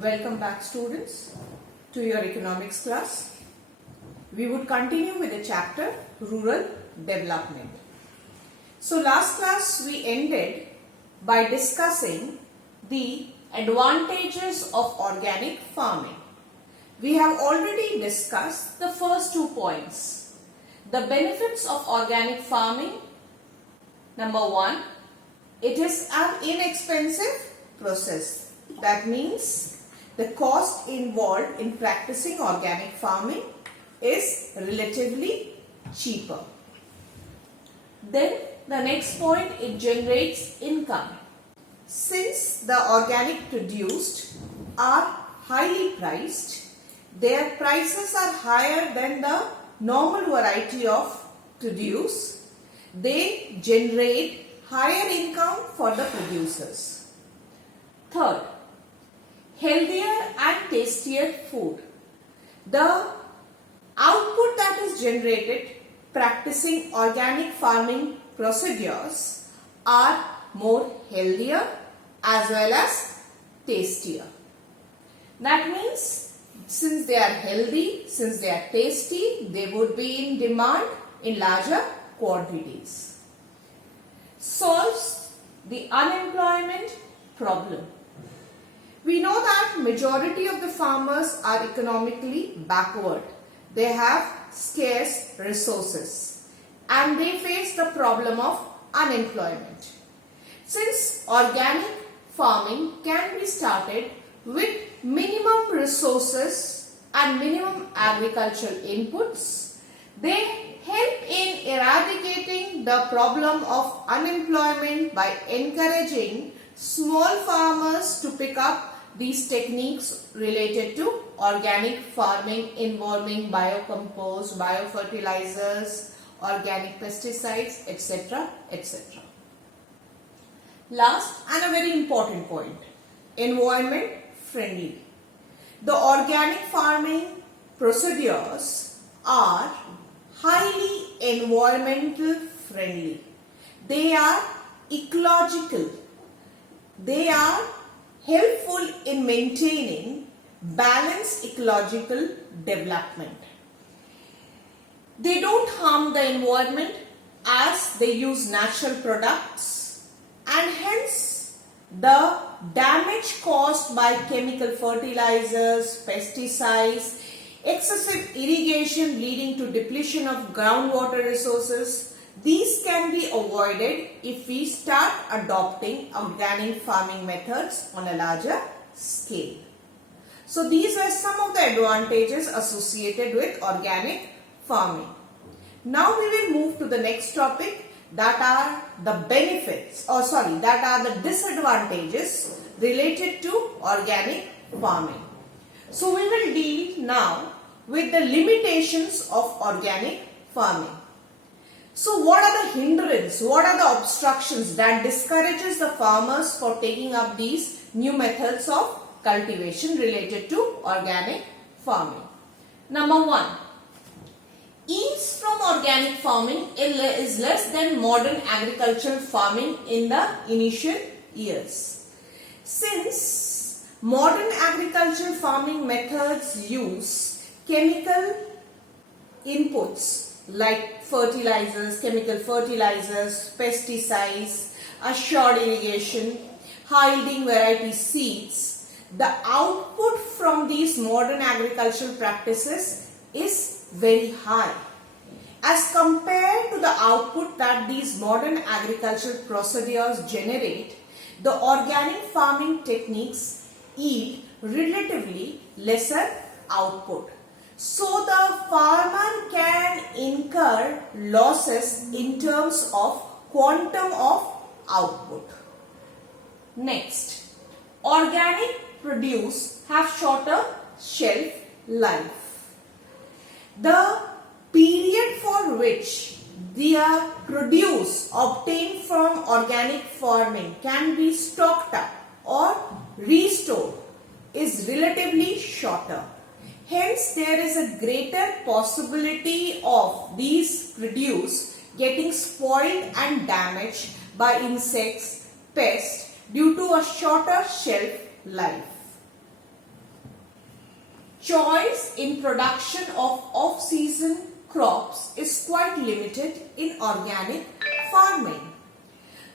Welcome back, students, to your economics class. We would continue with the chapter Rural Development. So last class we ended by discussing the advantages of organic farming. We have already discussed the first 2 points. The benefits of organic farming. Number 1, it is an inexpensive process. That means the cost involved in practicing organic farming is relatively cheaper. Then the next point, it generates income. Since the organic produced are highly priced, their prices are higher than the normal variety of produce. They generate higher income for the producers. Third, healthier and tastier food. The output that is generated practicing organic farming procedures are more healthier as well as tastier. That means since they are healthy, since they are tasty, they would be in demand in larger quantities. Solves the unemployment problem. We know that majority of the farmers are economically backward. They have scarce resources and they face the problem of unemployment. Since organic farming can be started with minimum resources and minimum agricultural inputs, they help in eradicating the problem of unemployment by encouraging small farmers to pick up these techniques related to organic farming involving biocompost, biofertilizers, organic pesticides, etc., etc. Last and a very important point, environment friendly. The organic farming procedures are highly environmental friendly. They are ecological. They are helpful in maintaining balanced ecological development. They don't harm the environment as they use natural products, and hence the damage caused by chemical fertilizers, pesticides, excessive irrigation leading to depletion of groundwater resources, these can be avoided if we start adopting organic farming methods on a larger scale. So these were some of the advantages associated with organic farming. Now we will move to the next topic, that are the that are the disadvantages related to organic farming. So we will deal now with the limitations of organic farming. So what are the hindrances, what are the obstructions that discourages the farmers for taking up these new methods of cultivation related to organic farming? Number 1, ease from organic farming is less than modern agricultural farming in the initial years. Since modern agricultural farming methods use chemical inputs like fertilizers, chemical fertilizers, pesticides, assured irrigation, high yielding variety seeds, the output from these modern agricultural practices is very high as compared to the output that these modern agricultural procedures generate. The organic farming techniques yield relatively lesser output. So the farmer can incur losses in terms of quantum of output. Next, organic produce have shorter shelf life. The period for which the produce obtained from organic farming can be stocked up or restored is relatively shorter. Hence, there is a greater possibility of these produce getting spoiled and damaged by insects, pests due to a shorter shelf life. choice in production of off-season crops is quite limited in organic farming.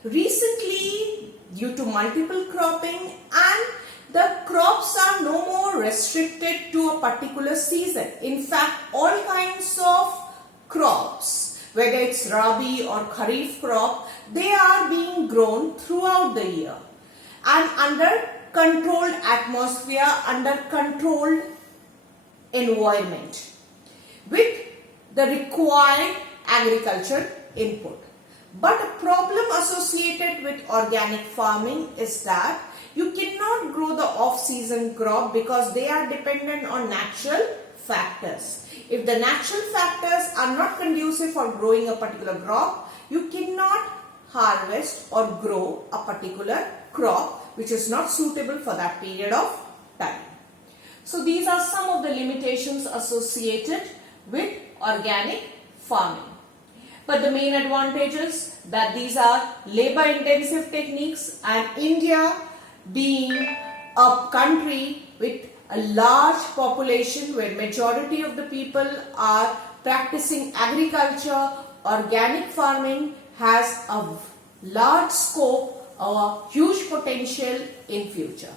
Recently, due to multiple cropping, and the crops are no more restricted to a particular season. In fact, all kinds of crops, whether it's Rabi or Kharif crop, they are being grown throughout the year and under controlled atmosphere, under controlled environment with the required agriculture input. But a problem associated with organic farming is that you cannot grow the off-season crop because they are dependent on natural factors. If the natural factors are not conducive for growing a particular crop, you cannot harvest or grow a particular crop which is not suitable for that period of time. So these are some of the limitations associated with organic farming. But the main advantage is that these are labor intensive techniques, and India being a country with a large population where majority of the people are practicing agriculture, organic farming has a large scope, a huge potential in future.